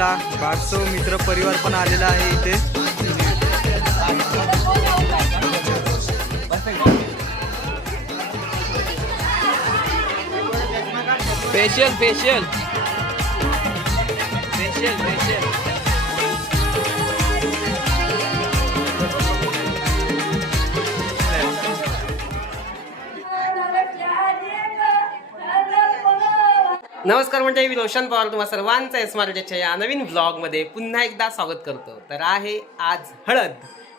आपला बारसो मित्र परिवार पण आलेला आहे इथे. स्पेशल स्पेशल स्पेशल स्पेशल नमस्कार म्हणजे मी रोशन पवार तुम्हा सर्वांचं स्मार्टच्या या नवीन ब्लॉगमध्ये पुन्हा एकदा स्वागत करतो. तर आहे आज हळद.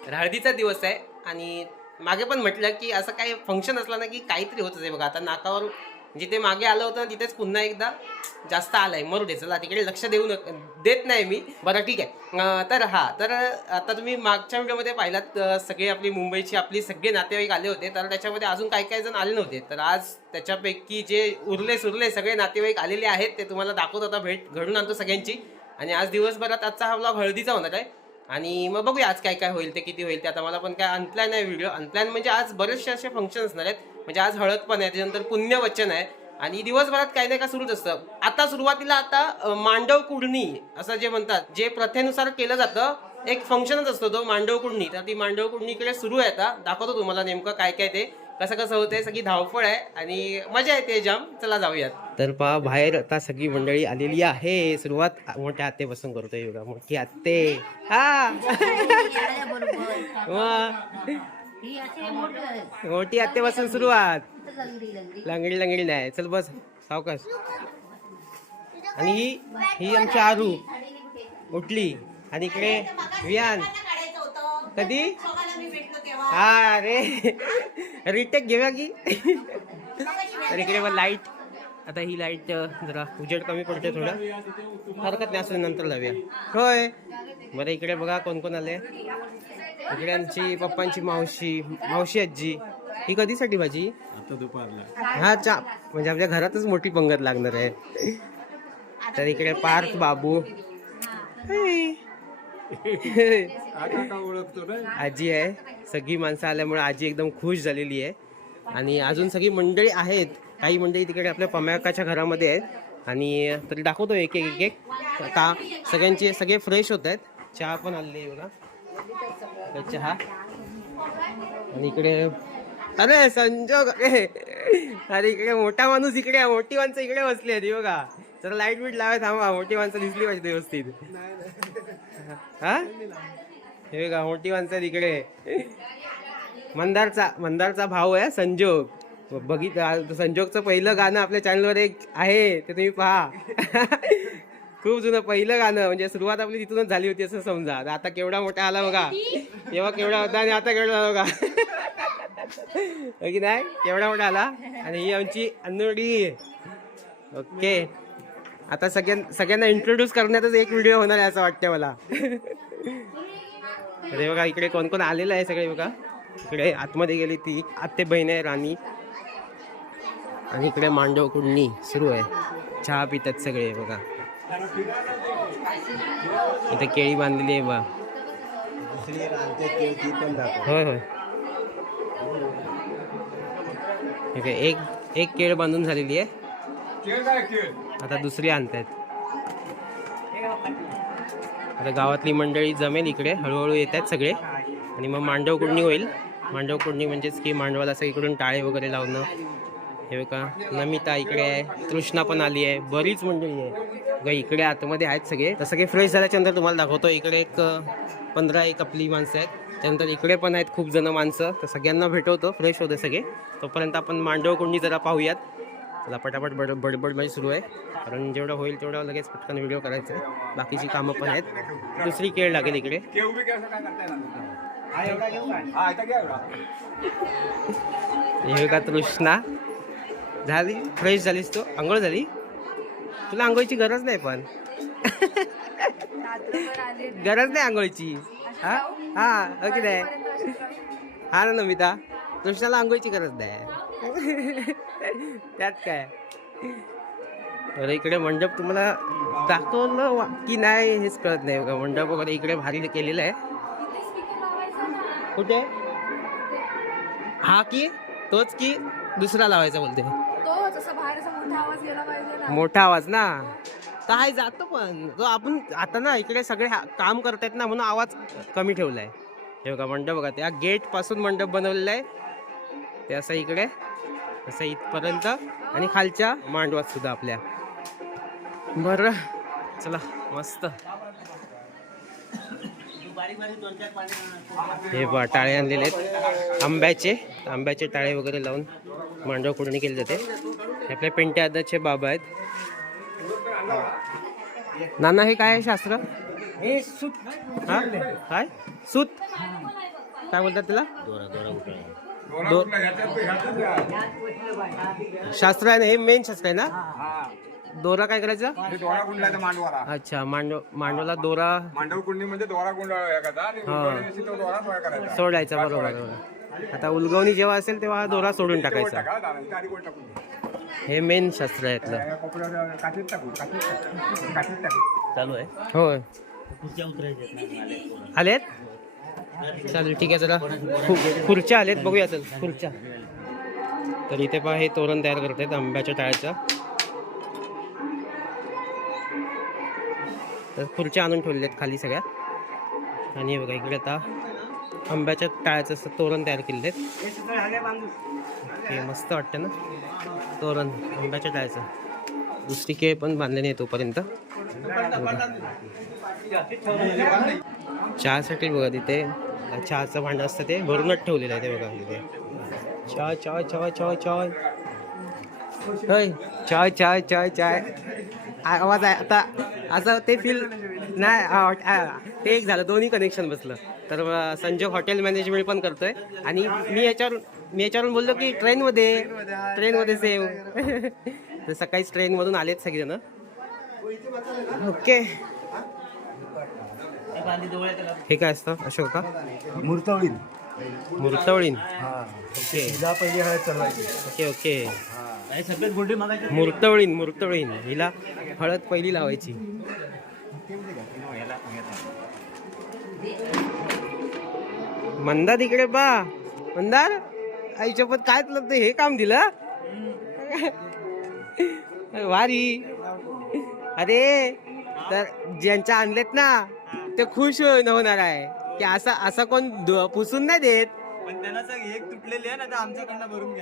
तर हळदीचा दिवस आहे आणि मागे पण म्हटलं की असं काही फंक्शन असलं ना की काहीतरी होतच आहे बघा. आता नाकावर जिथे मागे आलं होतं ना तिथेच पुन्हा एकदा जास्त आलंय. मरू दे चला तिकडे लक्ष देऊ नक देत नाही मी. बरं ठीक आहे. तर हा तर आता तुम्ही मागच्या व्हिडिओमध्ये पाहिलात सगळे आपली मुंबईची आपली सगळे नातेवाईक आले होते तर त्याच्यामध्ये अजून काही काही जण आले नव्हते. तर आज त्याच्यापैकी जे उरले सुरले सगळे नातेवाईक आलेले आहेत ते तुम्हाला दाखवत होता भेट घडून आणतो सगळ्यांची. आणि आज दिवसभरात आजचा हा ब्लॉग हळदीचा होणार आहे. आणि मग बघूया आज काय काय होईल ते किती होईल ते आता मला पण काय अनप्लॅन आहे व्हिडिओ अनप्लॅन म्हणजे आज बरेचसे असे फंक्शन असणार आहेत म्हणजे आज हळद पण आहे त्याच्यानंतर पुण्यवचन आहे. आणि दिवसभरात काही नाही काय सुरूच असतं. आता सुरुवातीला आता मांडव कुडणी असं जे म्हणतात जे प्रथेनुसार केलं जातं एक फंक्शनच असतो तो मांडव कुडणी. तर ती मांडव कुडणीकडे सुरू आहे आता. दाखवतो तुम्हाला नेमकं काय काय ते. कसं कसं होतंय सगळी धावपळ आहे आणि मजा येते जाम चला जाऊयात. तर पहा बाहेर आता सगळी मंडळी आलेली आहे. सुरुवात मोठ्या आत्तेपासून करतोय योगा मोठी आत्ते. हा. मोठी आत्तेपासून सुरुवात. लंगडी लंगडी नाही. चल बस. सावकाश. आणि ही ही आमची आरू. उठली. आणि इकडे वियान कधी? हा अरे. रिटेक घेऊया की? तर इकडे मग लाइट आता ही लाइट जरा उजेड कमी पडते थोडं. हरकत नाही असं नंतर लावूया. होय. बरं इकडे बघा कोण कोण आले. इकडे आमची पप्पांची मावशी मावशी आजी. ही कधीसाठी भाजी? आता दुपारला. हा चा म्हणजे आपल्या घरातच मोठी पंगत लागणार आहे. तर इकडे पार्थ बाबू. हे. ओळखतो ना? आजी आहे. सगळी माणसं आल्यामुळे आजी एकदम खुश झालेली आहे. आणि अजून सगळी मंडळी आहेत. काही मंडळी तिकडे आपल्या पम्याकाच्या घरामध्ये आहेत. आणि तरी दाखवतो एक एक एक एक. का सगळ्यांचे सगळे फ्रेश होत आहेत. चहा पण आलेली आहे बघा. चहा. आणि इकडे अरे संजोग अरे. अरे इकडे मोठा माणूस इकडे आहे, मोठी माणसं इकडे बसली आहे बघा. जरा लाइट बीट लावा थांबा. मोठी माणसं दिसली पाहिजे व्यवस्थित. हा? हे का मोठी माणसं तिकडे. इकडे मंदारचा मंदारचा भाऊ आहे संजोग. बघित संजोगचं पहिलं गाणं आपल्या चॅनलवर एक आहे ते तुम्ही पहा. खूप जुनं पहिलं गाणं म्हणजे सुरुवात आपली तिथूनच झाली होती असं समजा. आता केवढा मोठा आला बघा. तेव्हा केवढा होता आणि आता केवढा आला बघा. हो की नाही? केवढा मोठा आला. आणि ही आमची अन्नोडी ओके. आता सगळ्यां सगळ्यांना इंट्रोड्यूस करण्यातच एक व्हिडिओ होणार आहे असं वाटतं मला. अरे बघा इकडे कोण कोण आलेलं आहे सगळे बघा. इकडे आतमध्ये गेली ती. आत्ते बहीण आहे राणी. आणि इकडे मांडव कुडणी सुरू आहे. चहा पितात सगळे बघा. इथे केळी बांधलेली आहे बा होय होय. एक एक केळ बांधून झालेली आहे. आता दुसरी आणतायत. आता गावातली मंडळी जमेल इकडे हळूहळू येत आहेत सगळे. आणि मग मांडव कुंडणी होईल. मांडव कुंडणी म्हणजेच की मांडवाला असं इकडून टाळे वगैरे लावणं. हे का नमिता इकडे आहे तृष्णा पण आली आहे. बरीच मंडळी आहे. ग इकडे आतमध्ये आहेत सगळे. तर सगळे फ्रेश झाल्याच्यानंतर तुम्हाला दाखवतो. इकडे एक पंधरा एक आपली माणसं आहेत. त्यानंतर इकडे पण आहेत खूप जण माणसं. तर सगळ्यांना भेटवतो. फ्रेश होते सगळे. तोपर्यंत आपण मांडव कुंडी जरा पाहूयात. चला पटापट बड बडबड म्हणजे सुरू आहे. कारण जेवढं होईल तेवढं लगेच पटकन व्हिडिओ करायचं. बाकीची कामं पण आहेत. दुसरी केळ लागेल इकडे. हे का तृष्णा. झाली? फ्रेश झालीस तू? आंघोळ झाली? तुला आंघोळीची गरज नाही पण. गरज नाही आंघोळीची. हा? हा ओके नाही हा ना नमिता. तृष्णाला आंघोळीची गरज नाही. त्यात काय? अरे इकडे मंडप तुम्हाला दाखवलं वा- की नाही हेच कळत नाही बघा. मंडप वगैरे इकडे भारी केलेलं आहे. कुठे? हा की? तोच की? दुसरा लावायचा बोलते. तो जसं बाहेर असा मोठा आवाज गेला पाहिजे ना. मोठा आवाज ना? काय जातो पण. तो आपण आता ना इकडे सगळे हा- काम करतायत ना म्हणून आवाज कमी ठेवलाय. हे बघा मंडप बघा. त्या गेटपासून मंडप बनवलेला आहे. ते असं इकडे. असं इथपर्यंत. आणि खालच्या मांडवात सुद्धा आपल्या. बरं. चला मस्त. हे बा टाळे आणलेले आहेत. आंब्याचे आंब्याचे टाळे वगैरे लावून मांडव कुडणी केली जाते. हे आपल्या पेंट्या आदाचे बाबा आहेत. नाना हे काय आहे शास्त्र? हा? काय? सूत? काय बोलतात त्याला? दो- शास्त्र आहे ना हे मेन शास्त्र आहे ना? दोरा काय करायचा? दोरा गुंडलाचा मांडवाला. अच्छा मांडव मांडवला दोरा. मांडव कुंडी म्हणजे दोरा गुंड करायचा आणि हा. उलगडणीशी तो दोरा सोया करायचा. सोडायचा बरोबर बरोबर. आता उलगवणी जेव्हा असेल तेव्हा हा दोरा सोडून टाकायचा. हे मेन शास्त्र आहे यातलं त्या कोपऱ्यावर काठीत टाकू काठीत टाकू काठीत टाकू. चालू आहे. होय. आलेत? चालेल ठीक आहे जरा खुर्च्या आलेत बघूया चल खुर्च्या. तर इथे पहा हे तोरण तयार करत आहेत आंब्याच्या टाळ्याचं तर खुर्च्या आणून ठेवलेल्या आहेत खाली सगळ्या. आणि बघा इकडे आता आंब्याच्या टाळ्याचं असं तोरण तयार केलेलं आहेत ओके मस्त वाटतं ना तोरण आंब्याच्या टाळ्याचं. दुसरी केळ पण बांधले नाही तोपर्यंत. चहासाठी बघा तिथे चहाचं भांडं असतं ते. भरूनच ठेवलेलं आहे ते बघा तिथे चहा चहा चहा चहा चाय होय चाय चाय चाय चाय आवाज आहे आता असं ते फील नाही ते एक झालं दोन्ही कनेक्शन बसलं. तर संजय हॉटेल मॅनेजमेंट पण करतोय. आणि मी याच्यावर मी याच्यावरून बोललो की ट्रेनमध्ये ट्रेनमध्ये सेम तर सकाळीच ट्रेनमधून आलेत सगळेजण. ओके. हे काय असतं? अशोका मूर्तवळीन. मुरतवळीन. हा. ओके. तिला पहिली हळद चालवायची. Okay okay. हा. मागायची. मुरतवळीन मुरतवळीन. हिला हळद पहिली लावायची. मंदार इकडे बा. मंदार आईच्या पण काय तुला हे काम दिलं? वारी. अरे तर ज्यांच्या आणलेत ना ते खुश होणार आहे. की असं असं कोण द- पुसून नाही देत. पण त्यांना सांग एक तुटलेली आहे ना तर आमच्याकडनं भरून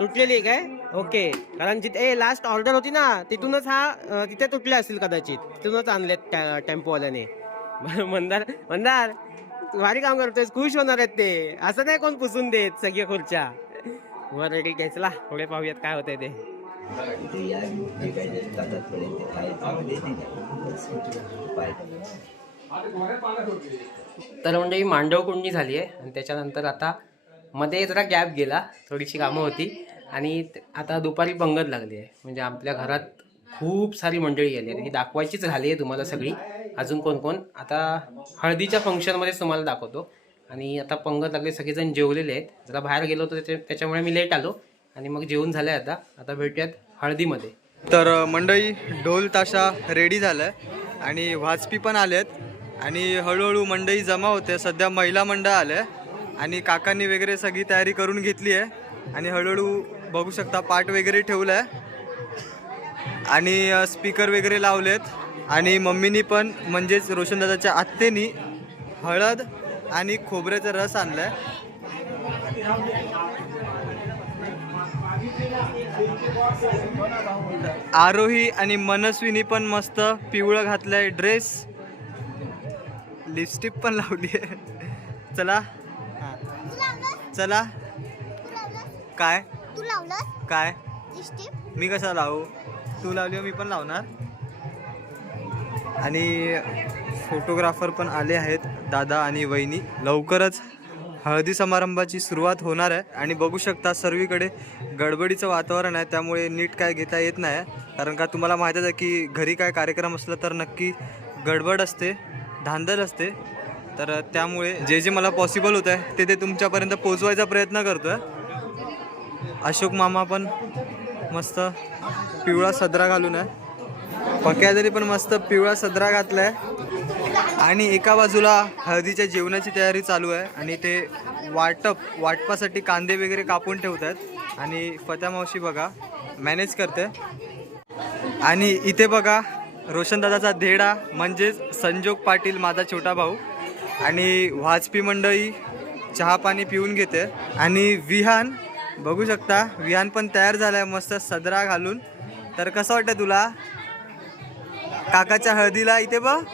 तुटलेली आहे काय? ओके. कारण जिथे ए लास्ट ऑर्डर होती ना तिथूनच हा अं, तिथे तुटले असतील कदाचित. तिथूनच आणलेत त्या टेम्पोवाल्याने. बरं, मंदार मंदार तू भारी काम करतोय खुश होणार आहेत ते. असं नाही कोण पुसून देत सगळ्या खुर्च्या. बरं ठीक आहे चला पुढे पाहूयात काय होतंय ते. तर म्हणजे ही मांडव कुंडी झाली आहे आणि त्याच्यानंतर आता मध्ये जरा गॅप गेला थोडीशी कामं होती आणि आता दुपारी पंगत लागली आहे. म्हणजे आपल्या घरात खूप सारी मंडळी आली आहे ही दाखवायचीच झाली आहे तुम्हाला सगळी. अजून कोण कोण? आता हळदीच्या फंक्शनमध्येच तुम्हाला दाखवतो. आणि आता पंगत लागले सगळेजण जेवलेले आहेत. जरा बाहेर गेलो होतो त्याच्या त्याच्यामुळे मी लेट आलो. आणि मग जेवून झालं आता. आता भेटूयात हळदीमध्ये. तर मंडळी ढोल ताशा रेडी झालाय. आणि वाजपी पण आले आहेत आणि हळूहळू मंडळी जमा होते. सध्या महिला मंडळ आले आणि काकांनी वगैरे सगळी तयारी करून घेतली आहे. आणि हळूहळू बघू शकता पाट वगैरे ठेवलं आहे आणि स्पीकर वगैरे लावलेत. आणि मम्मीनी पण म्हणजेच रोशनदादाच्या आत्तेनी हळद आणि खोबऱ्याचा रस आणलाय. आरोही आणि मनस्विनी पण मस्त पिवळं घातलंय ड्रेस. लिपस्टिक पण लावली आहे. चला. हां चला. काय? तू लावलं काय? लिपस्टिक मी कसा लावू? तू लावली हो, मी पण लावणार. आणि फोटोग्राफर पण आले आहेत दादा आणि वहिनी. लवकरच हळदी समारंभाची सुरुवात होणार आहे. आणि बघू शकता सर्वीकडे गडबडीचं वातावरण आहे त्यामुळे नीट काय घेता येत नाही. कारण का तुम्हाला माहीतच आहे की घरी काय कार्यक्रम असला तर नक्की गडबड असते. धांदल असते. तर त्यामुळे जे जे मला पॉसिबल होतं आहे ते ते तुमच्यापर्यंत पोचवायचा प्रयत्न करतो आहे अशोक मामा पण मस्त पिवळा सदरा घालून आहे. पक्या तरी पण मस्त पिवळा सदरा घातला आहे आणि एका बाजूला हळदीच्या जेवणाची तयारी चालू आहे. आणि ते वाटप वाटपासाठी कांदे वगैरे कापून ठेवत आहेत आणि फत्या मावशी बघा मॅनेज करते. आणि इथे बघा रोशनदादाचा धेडा म्हणजेच संजोग पाटील माझा छोटा भाऊ. आणि वाजपी मंडळी चहा पाणी पिऊन घेते. आणि विहान बघू शकता विहान पण तयार झालाय मस्त सदरा घालून. तर कसं वाटतं तुला? काकाच्या हळदीला इथे बघ.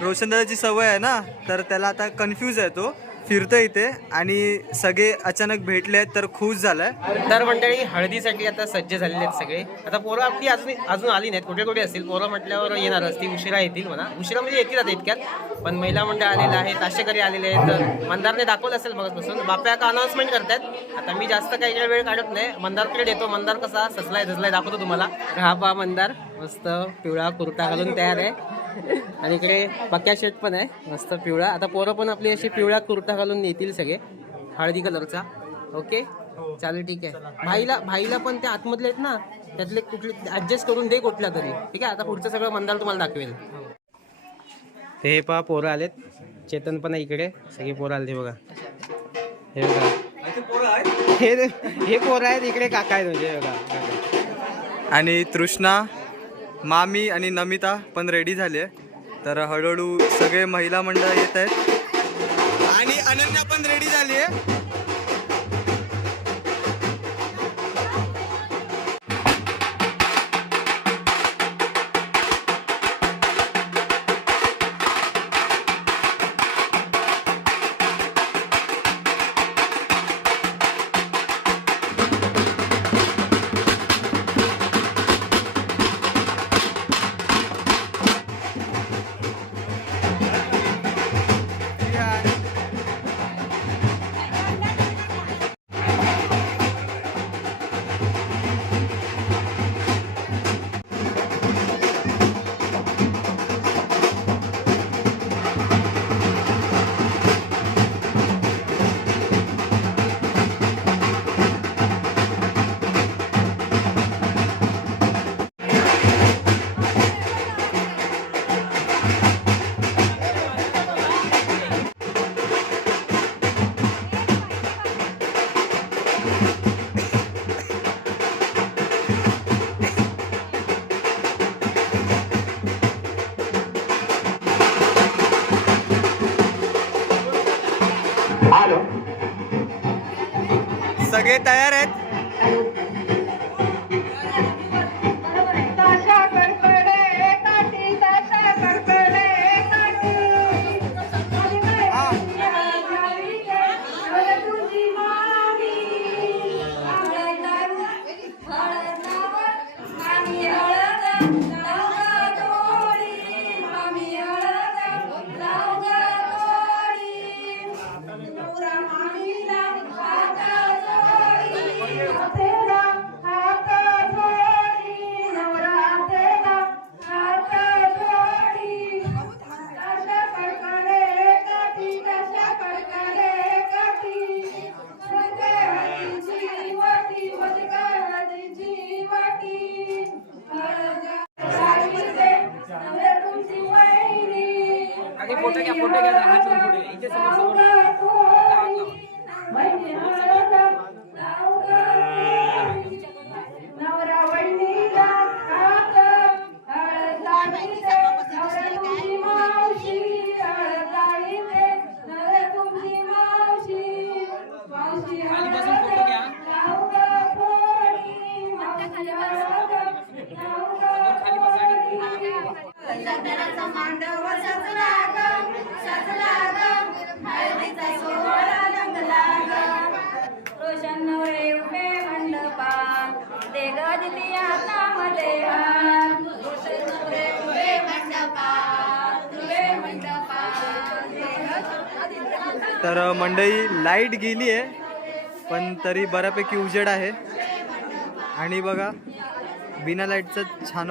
रोशनदादाची सवय आहे ना? तर त्याला आता कन्फ्यूज आहे तो. फिरतो इथे आणि सगळे अचानक भेटले आहेत तर खुश झालाय. तर मंडळी हळदीसाठी आता सज्ज झालेले आहेत सगळे. आता पोरं आपली अजून अजून आली नाहीत. कुठे कुठे असतील? पोरं म्हटल्यावर येणार असतील. उशिरा येतील म्हणा. उशिरा म्हणजे येतील आता इतक्यात. पण महिला मंडळ आलेलं आहे ताशेकरी आलेले आहेत. तर मंदारने दाखवलं असेल बघत बसून बाप्या का अनाउन्समेंट करतायत. आता मी जास्त काही वेळ काढत नाही. मंदारकडे येतो. मंदार कसा ससलाय धजलाय दाखवतो तुम्हाला. हा पा मंदार. मस्त पिवळा कुर्ता घालून तयार आहे. आणि इकडे पक्या शर्ट पण आहे. मस्त पिवळा. आता पोरं पण आपली अशी पिवळा कुर्ता घालून येतील सगळे. हळदी कलरचा. ओके? चालेल ठीक आहे. भाईला भाईला पण ते आतमधले आहेत ना त्यातले कुठले ऍडजस्ट करून दे कुठला तरी. ठीक आहे? आता पुढचं सगळं मंदार तुम्हाला दाखवेल. हे पहा पोरं आलेत. चेतन पण आहे इकडे. सगळी पोरं आले बघा. हे बघा. हे हे पोरं आहेत इकडे काका आहेत म्हणजे हे बघा. आणि तृष्णा मामी आणि नमिता पण रेडी झाले तर हळूहळू सगळे महिला मंडळ येत आहेत. आणि अनन्या पण रेडी झाली आहे. सगळे तयार हळद लाइट गेली आहे पण तरी बऱ्यापैकी उजेड आहे. आणि बघा बिना लाईटचं छान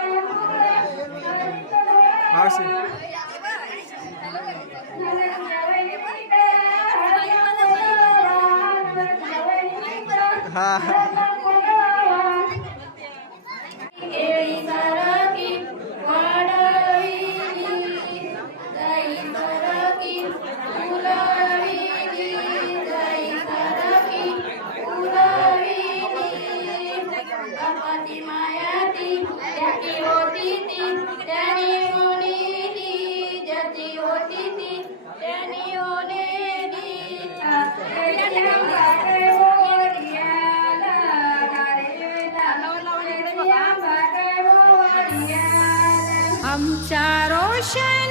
gracias. ocean.